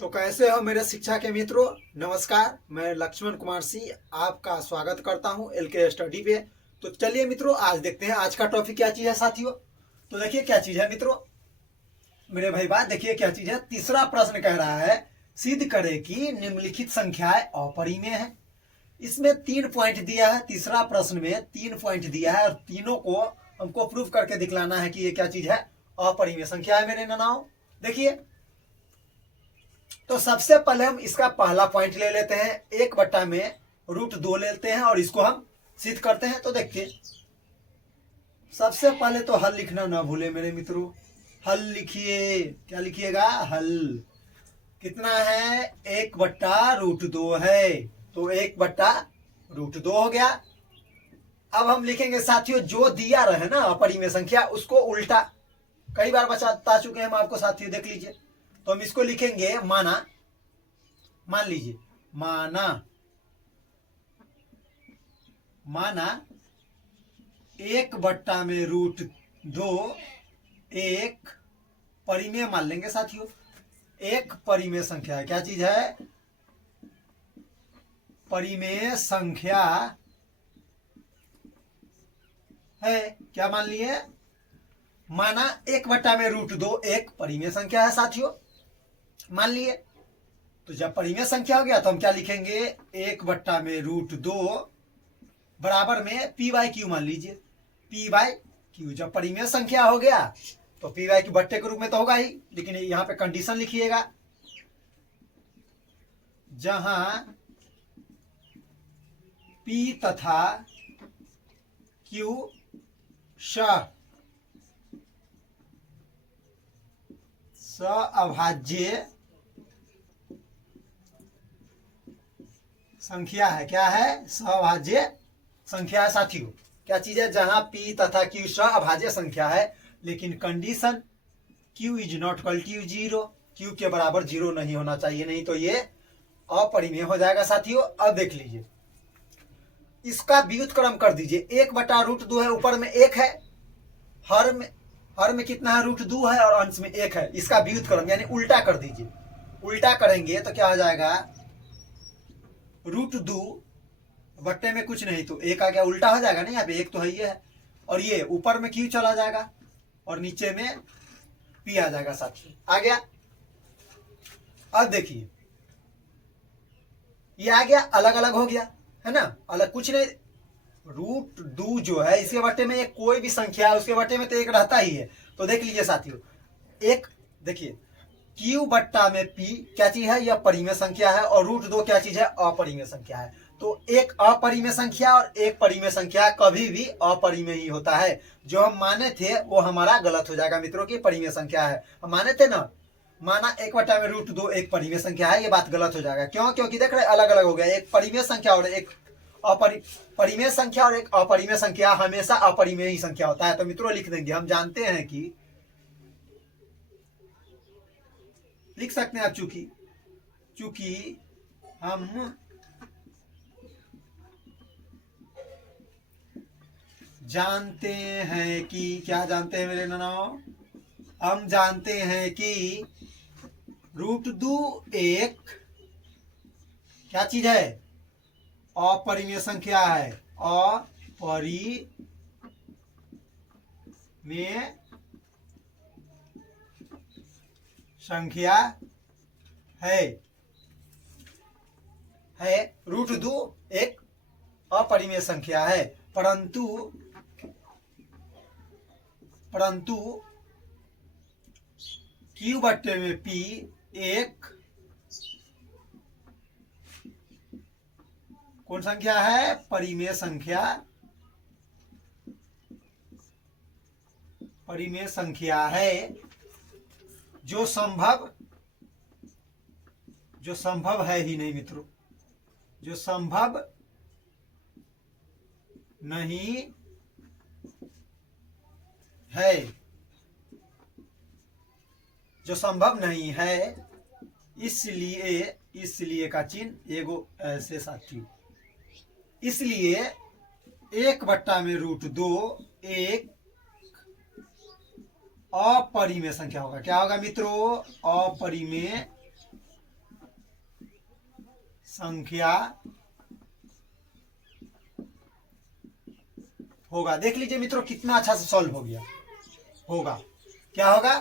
तो कैसे हो मेरे शिक्षा के मित्रों। नमस्कार, मैं लक्ष्मण कुमार सिंह आपका स्वागत करता हूं एलके स्टडी पे। तो चलिए मित्रों, आज देखते हैं आज का टॉपिक क्या चीज़ है साथियों। तो देखिए क्या चीज़ है मित्रों, मेरे भाई बात देखिए क्या चीज़ है। तीसरा प्रश्न कह रहा है सिद्ध करे कि निम्नलिखित संख्याएं अपरिमेय है। इसमें 3 पॉइंट दिया है। तीसरा प्रश्न में 3 पॉइंट दिया है और तीनों को हमको प्रूव करके दिखलाना है कि ये क्या चीज़ है, अपरिमेय संख्या है मेरे ननाओं। देखिए, तो सबसे पहले हम इसका पहला पॉइंट ले लेते हैं, 1/में √2 लेते हैं और इसको हम सिद्ध करते हैं। तो देखिए, सबसे पहले तो हल लिखना ना भूले मेरे मित्रों। हल लिखिए, क्या लिखिएगा, हल कितना है, 1/√2 है। तो 1/√2 हो गया। अब हम लिखेंगे साथियों, जो दिया रहे ना अपरिमेय संख्या उसको उल्टा, कई बार बता चुके हैं हम आपको साथियों, देख लीजिए। तो हम इसको लिखेंगे माना, मान लीजिए माना 1/√2 एक परिमेय मान लेंगे साथियों। एक परिमेय संख्या है, क्या चीज है, परिमेय संख्या है। क्या मान लिए, माना 1/√2 एक परिमेय संख्या है साथियों, मान लिए। तो जब परिमेय संख्या हो गया तो हम क्या लिखेंगे, 1/√2 बराबर में p/q मान लीजिए। p/q जब परिमेय संख्या हो गया तो p/q बट्टे के रूप में तो होगा ही, लेकिन यहां पे कंडीशन लिखिएगा, जहां p तथा q अभाज्य संख्या है। क्या है, सअभाज्य संख्या है साथियों। क्या चीज है, जहां p तथा q अभाज्य संख्या है, लेकिन condition q is not equal to 0, q के बराबर 0 नहीं होना चाहिए, नहीं तो ये अपरिमेय हो जाएगा साथियों। अब देख लीजिए, इसका व्युत्क्रम कर दीजिए। 1/√2 है, ऊपर में 1 है, हर में कितना है, √2 है और अंश में 1 है। इसका व्युत्क्रम यानी उल्टा कर दीजिए। उल्टा करेंगे तो क्या हो जाएगा, √2 बट्टे में कुछ नहीं तो 1 आ गया, उल्टा हो जाएगा ना, यहाँ पे 1 तो है ही है, और ये ऊपर में q चला जाएगा और नीचे में p आ जाएगा साथियों, आ गया। अब देखिए, ये आ गया, अलग अलग हो गया है ना, अलग कुछ नहीं। √2 जो है इसके बट्टे में एक कोई भी संख्या है उसके बट्टे में तो 1 रहता ही है। तो देख लीजिए साथियों, एक देखिए q/में p क्या चीज है, यह परिमेय संख्या है, और √2 क्या चीज है, अपरिमेय संख्या है। तो एक अपरिमेय संख्या और एक परिमेय संख्या कभी भी अपरिमेय ही होता है। जो हम माने थे वो हमारा गलत हो जाएगा मित्रों की परिमेय संख्या है। हम माने थे ना, माना 1/√2 एक परिमेय संख्या है, ये बात गलत हो जाएगा। क्यों, क्योंकि देख रहे अलग अलग हो गया, एक परिमेय संख्या और एक परिमेय संख्या और एक अपरिमेय संख्या हमेशा अपरिमेय ही संख्या होता है। तो मित्रों लिख देंगे, हम जानते हैं कि लिख सकते हैं आप, चूंकि हम जानते हैं कि, क्या जानते हैं मेरे नानाओ, हम जानते हैं कि √2 एक क्या चीज है, अपरिमेय संख्या है, अपरिमेय संख्या है। √2 एक अपरिमेय संख्या है, परंतु q/में p एक कौन संख्या है, परिमेय संख्या है, जो संभव है ही नहीं मित्रों, जो संभव नहीं है, जो संभव नहीं है, इसलिए का चिन्ह एगो ऐसे साथियों, इसलिए 1/√2 एक अपरिमेय संख्या होगा। क्या होगा मित्रों, अपरिमेय संख्या होगा। देख लीजिए मित्रों कितना अच्छा से सॉल्व हो गया। होगा क्या होगा,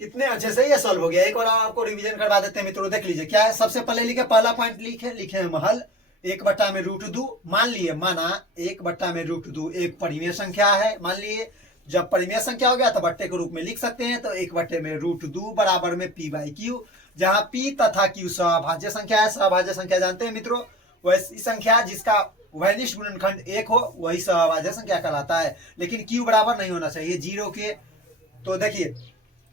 कितने अच्छे से ये सॉल्व हो गया। एक बार आपको रिवीजन करवा देते हैं मित्रों। देख लीजिए क्या है, सबसे पहले लिखे, पहला पॉइंट लिखे हम हल 1/√2। मान लिए, माना 1/√2 एक परिमेय संख्या है। मान लिए जब परिमेय संख्या हो गया तो बट्टे के रूप में लिख सकते हैं। तो 1/√2 बराबर में p/q, जहां p तथा q सहभाज्य संख्या है। सहभाज्य संख्या जानते हैं मित्रों, वैसी संख्या जिसका उभयनिष्ठ गुणनखंड 1 हो वही सहभाज्य संख्या कहलाता है। लेकिन q बराबर नहीं होना चाहिए 0 के। तो देखिए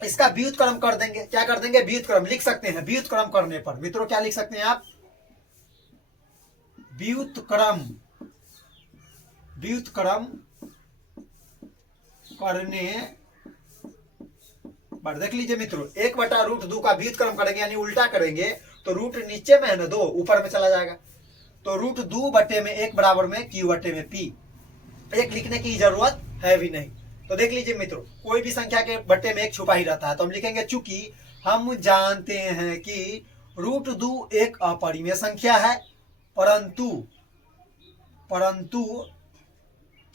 इसका व्युत्क्रम कर देंगे। क्या कर देंगे, व्युत्क्रम लिख सकते हैं। व्युत्क्रम करने पर मित्रों क्या लिख सकते हैं आप, व्युत्क्रम करने पर देख लीजिए मित्रों 1/√2 का व्युत्क्रम करेंगे यानी उल्टा करेंगे तो रूट नीचे में है ना 2, ऊपर में चला जाएगा। तो √2/1 बराबर में q/p। एक लिखने की जरूरत है भी नहीं। तो देख लीजिए मित्रों कोई भी संख्या के बट्टे में एक छुपा ही रहता है। तो हम लिखेंगे चूंकि हम जानते हैं कि √2 एक अपरिमेय संख्या है, परंतु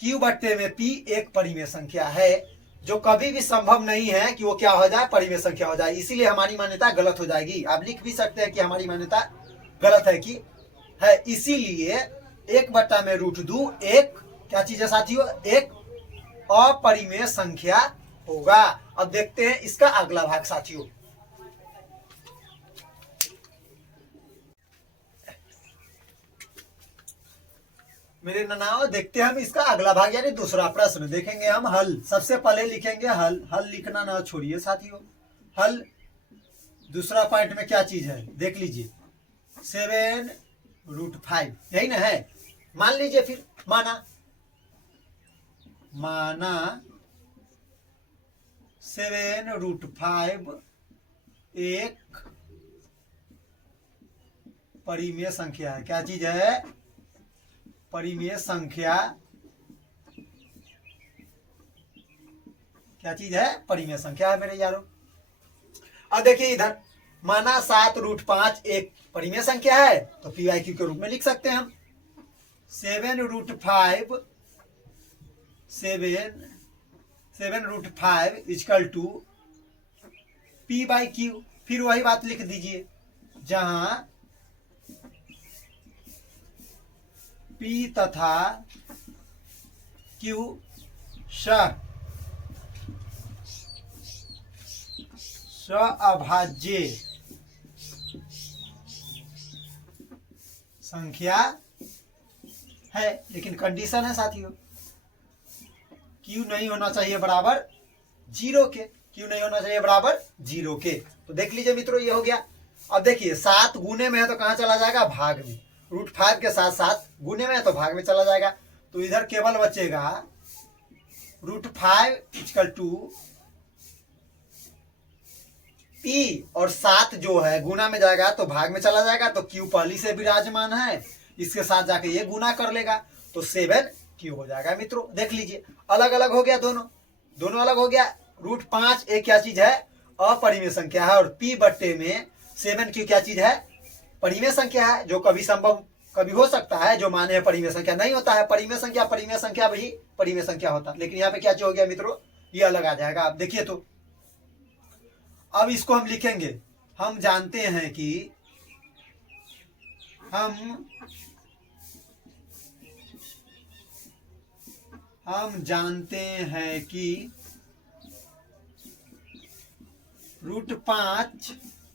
q/p एक परिमेय संख्या है, जो कभी भी संभव नहीं है कि वो क्या हो जाए, परिमेय संख्या हो जाए। इसीलिए हमारी मान्यता गलत हो जाएगी। आप लिख भी सकते हैं कि हमारी मान्यता गलत है कि है। इसीलिए 1/√2 एक क्या चीज है साथियों, एक अपरिमेय संख्या होगा। अब देखते हैं इसका अगला भाग साथियों। मेरे ननाओ देखते हैं हम इसका अगला भाग यानी दूसरा प्रश्न देखेंगे हम। हल सबसे पहले लिखेंगे हल। हल लिखना ना छोड़िए साथियों। हल दूसरा पॉइंट में क्या चीज है देख लीजिए, 7√5 यही ना है। मान लीजिए फिर माना 7√5 एक परिमेय संख्या है। क्या चीज है, परिमेय संख्या। क्या चीज है, परिमेय संख्या है मेरे यारों। अब देखिए इधर माना 7√5 एक परिमेय संख्या है तो p/q के रूप में लिख सकते हैं हम। 7√5 इक्वल टू p/q। फिर वही बात लिख दीजिए जहां p तथा q अभाज्य संख्या है। लेकिन कंडीशन है साथियों, q नहीं होना चाहिए बराबर 0 के। q नहीं होना चाहिए बराबर 0 के। तो देख लीजिए मित्रों ये हो गया। अब देखिए 7 गुने में है तो कहां चला जाएगा, भाग में। √5 के साथ 7 गुने में है तो भाग में चला जाएगा। तो इधर केवल बचेगा √5 इक्वल टू p, और 7 जो है गुना में जाएगा तो भाग में चला जाएगा। तो q पहली से विराजमान है, इसके साथ जाके ये गुना कर लेगा तो 7q हो जाएगा। मित्रों देख लीजिए अलग अलग हो गया, दोनों अलग हो गया। √5 एक क्या चीज है, अपरिमेय संख्या है, और p/में 7q क्या चीज है, परिमेय संख्या है, जो कभी हो सकता है, जो माने है परिमेय संख्या नहीं होता है। परिमेय संख्या वही परिमेय संख्या होता है। लेकिन यहाँ पे क्या हो गया मित्रों, ये अलग आ जाएगा। आप देखिए तो अब इसको हम लिखेंगे। हम जानते हैं कि हम जानते हैं कि √5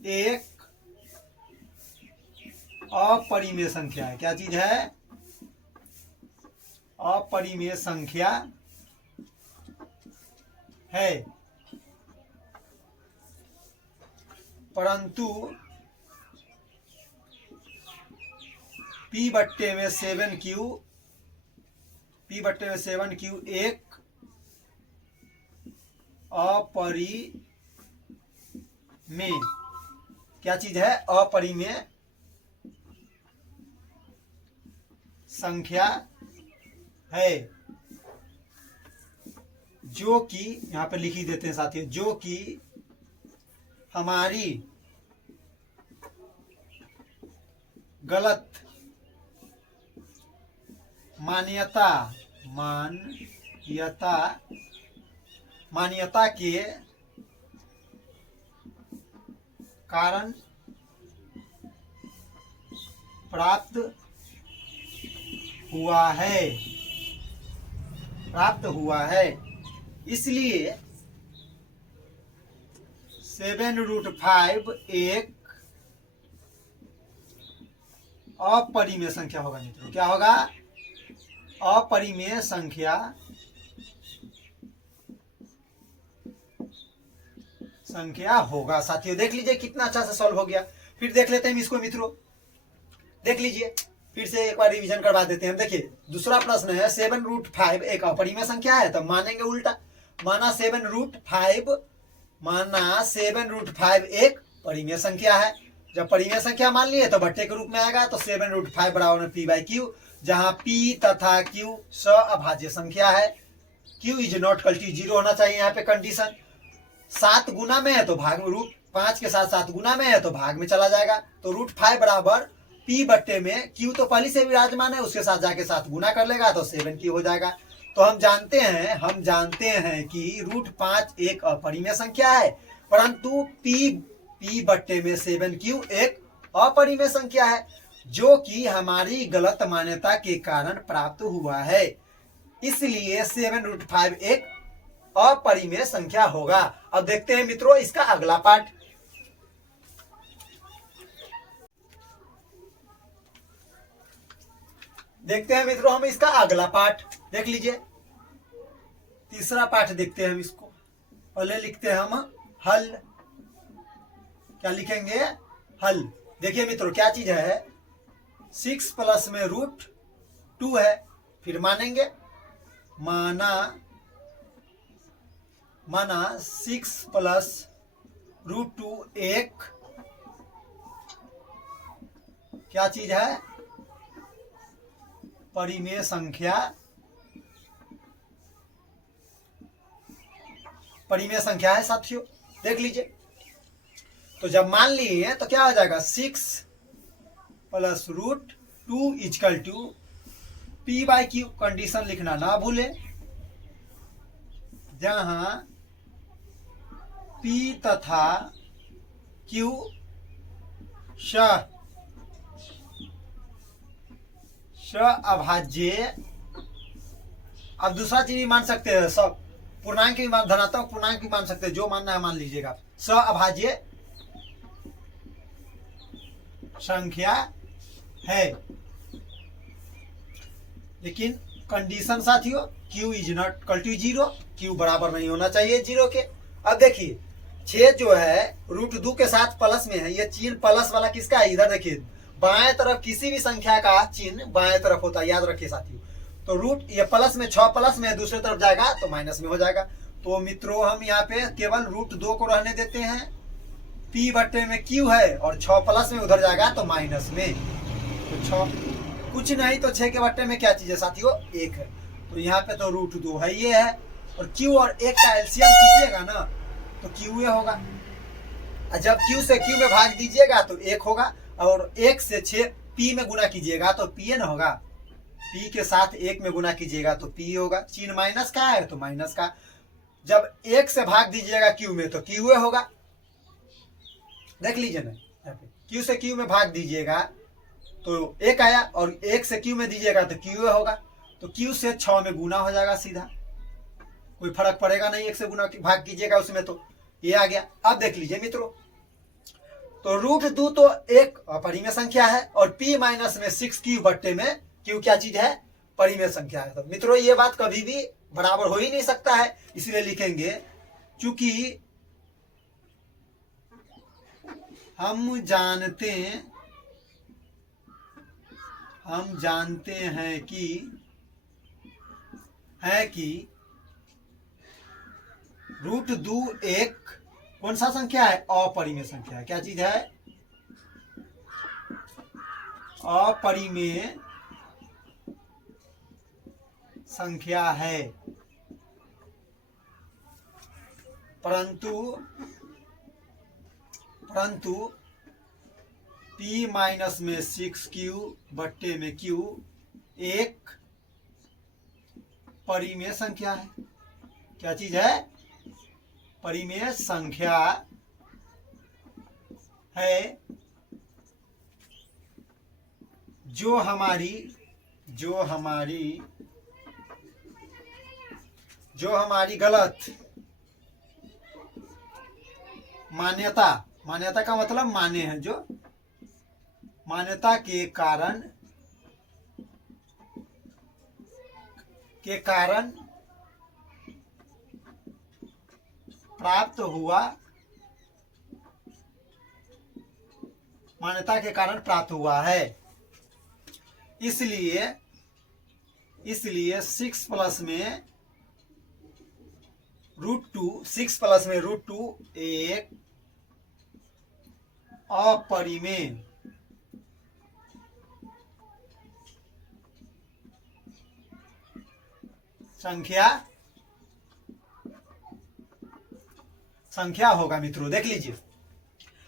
एक अपरिमेय संख्या है। क्या चीज है, अपरिमेय संख्या है, परंतु p/में 7q एक अपरिमेय क्या चीज है, अपरिमेय संख्या है, जो कि यहां पे लिख ही देते हैं साथियों, जो कि हमारी गलत मान्यता के कारण प्राप्त हुआ है इसलिए 7√5 एक अपरिमेय संख्या होगा मित्रों। क्या होगा? अपरिमेय संख्या होगा। साथियों देख लीजिए कितना अच्छा से सॉल्व हो गया। फिर देख लेते हैं इसको मित्रों, देख लीजिए फिर से एक बार रिवीजन करवा देते हैं हम। देखिए दूसरा प्रश्न है 7√5 एक अपरिमेय संख्या है, तो मानेंगे उल्टा। माना 7√5 एक परिमेय संख्या है। जब परिमेय संख्या मान लिए तो बट्टे के रूप में आएगा, तो 7√5 बराबर में p/q, जहां p तथा q अभाज्य संख्या है। q is not equal to 0 होना चाहिए यहाँ पे कंडीशन। 7 गुना में है तो भाग में, √5 के साथ 7 गुना में है तो भाग में चला जाएगा। तो √5 बराबर p बट्टे में q तो पहले से विराजमान है, उसके साथ जाके 7 गुना कर लेगा तो 7q हो जाएगा। तो हम जानते हैं कि √5 एक अपरिमेय संख्या है, परंतु p बट्टे में 7q एक अपरिमेय संख्या है, जो कि हमारी गलत मान्यता के कारण प्राप्त हुआ है। इसलिए 7√5 एक अपरिमेय संख्या होगा। अब देखते हैं मित्रों इसका अगला पार्ट। देखते हैं मित्रों हम इसका अगला पार्ट, देख लीजिए तीसरा पार्ट देखते हैं हम इसको। पहले लिखते हैं हम हल। क्या लिखेंगे? हल। देखिए मित्रों क्या चीज है, 6 प्लस में √2 है। फिर मानेंगे, माना 6 प्लस √2 एक क्या चीज है? परिमेय संख्या है साथियों, देख लीजिए। तो जब मान लिए तो क्या हो जाएगा, 6 plus √2 is equal to p/q। Condition लिखना ना भूले, जहां p तथा q अभाज्य। अब दूसरा चीज भी मान सकते हैं, सब पूर्णांक भी मान, धनात्मक पूर्णांक भी मान सकते हैं, जो मानना है मान लीजिएगा। अभाज्य संख्या है, लेकिन कंडीशन साथियों q is not equal to 0, q बराबर नहीं होना चाहिए 0 के। अब देखिए 6 जो है √2 के साथ प्लस में है, ये चिन्ह प्लस वाला किसका है? इधर देखिए बाएं तरफ किसी भी संख्या का चिन्ह बाएं तरफ होता है, याद रखिए साथियों। तो ये प्लस में 6 प्लस में दूसरी तरफ जाएगा तो माइनस में हो जाएगा। तो मित्रों हम यहाँ पे केवल √2 को रहने देते हैं, p बट्टे में q है और 6 प्लस में उधर जाएगा तो माइनस में। तो 6 कुछ नहीं, तो 6 के बट्टे में क्या चीज है साथियों? 1 है। तो यहाँ पे तो √2 है, ये है। और q और 1 का एलसीएम कीजिएगा ना तो q होगा। जब q से q में भाग दीजिएगा तो 1 होगा, और 1 से 6 p में गुना कीजिएगा तो p न होगा। p के साथ 1 में गुना कीजिएगा तो p होगा। चिन्ह माइनस का है तो माइनस का। जब 1 से भाग दीजिएगा q में तो q होगा। देख लीजिए ना, q से q में भाग दीजिएगा तो 1 आया, और 1 से q में दीजिएगा तो q होगा। तो q से 6 में गुना हो जाएगा सीधा, कोई फर्क पड़ेगा नहीं। 1 से गुना भाग कीजिएगा उसमें तो ये आ गया। अब देख लीजिए मित्रों, तो √2 तो एक अपरिमेय संख्या है, और p माइनस में 6q बट्टे में q क्या चीज है? परिमेय संख्या है। तो मित्रों ये बात कभी भी बराबर हो ही नहीं सकता है, इसलिए लिखेंगे चूंकि हम जानते हैं कि √2 एक कौन सा संख्या है? अपरिमेय संख्या है। क्या चीज है? अपरिमेय संख्या है, परंतु p माइनस में 6q बट्टे में q एक परिमेय संख्या है। क्या चीज है? परिमेय संख्या है जो हमारी गलत मान्यता का मतलब मान्य है, जो मान्यता के कारण प्राप्त हुआ है। इसलिए 6 प्लस में √2 एक अपरिमेय संख्या होगा मित्रों। देख लीजिए,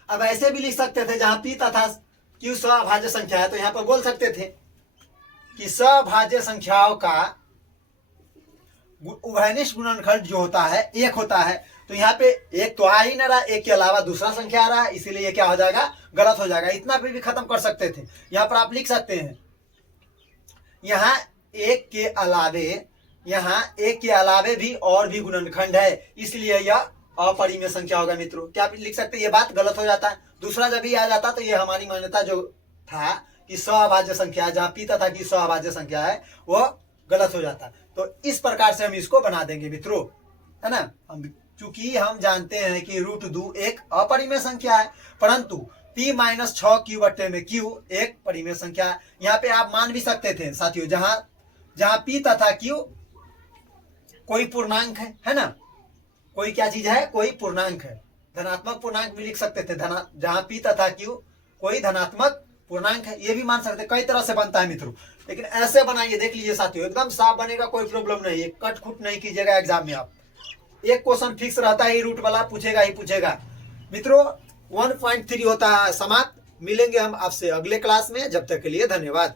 अब ऐसे भी लिख सकते थे, जहां p तथा q सभाज्य संख्या है तो यहां पर बोल सकते थे कि सभाज्य संख्याओं का उभयनिष्ठ गुणनखंड जो होता है एक होता है। तो यहाँ पे एक तो आ ही ना रहा, एक के अलावा दूसरा संख्या आ रहा है, इसीलिए ये क्या हो जाएगा? गलत हो जाएगा। इतना पे भी खत्म कर सकते थे। यहाँ पर आप लिख सकते हैं, यहाँ एक के अलावे भी और भी गुणनखंड है, इसलिए यह अपरिमेय संख्या होगा मित्रों। क्या आप लिख सकते हैं? ये बात गलत हो जाता है। दूसरा जब भी आ जाता तो ये हमारी मान्यता जो था कि सभाज्य संख्या जहाँ p तथा q सभाज्य संख्या है वो गलत हो जाता। तो इस प्रकार से हम इसको बना देंगे मित्रों, है ना। चूंकि हम जानते हैं कि √2 एक अपरिमेय संख्या है, परंतु p माइनस 6q बट्टे में q एक परिमेय संख्या है। यहाँ पे आप मान भी सकते थे साथियों, जहां p तथा q कोई पूर्णांक है ना। कोई क्या चीज है? कोई पूर्णांक है। धनात्मक पूर्णांक भी लिख सकते थे, जहां p तथा q कोई धनात्मक पूर्णांक है, ये भी मान सकते। कई तरह से बनता है मित्रों, लेकिन ऐसे बनाइए, देख लीजिए साथियों, एकदम साफ बनेगा, कोई प्रॉब्लम नहीं है। कट खुट नहीं कीजिएगा एग्जाम में। आप एक क्वेश्चन फिक्स रहता है, रूट वाला पूछेगा मित्रों। 1.3 होता है समाप्त। मिलेंगे हम आपसे अगले क्लास में, जब तक के लिए धन्यवाद।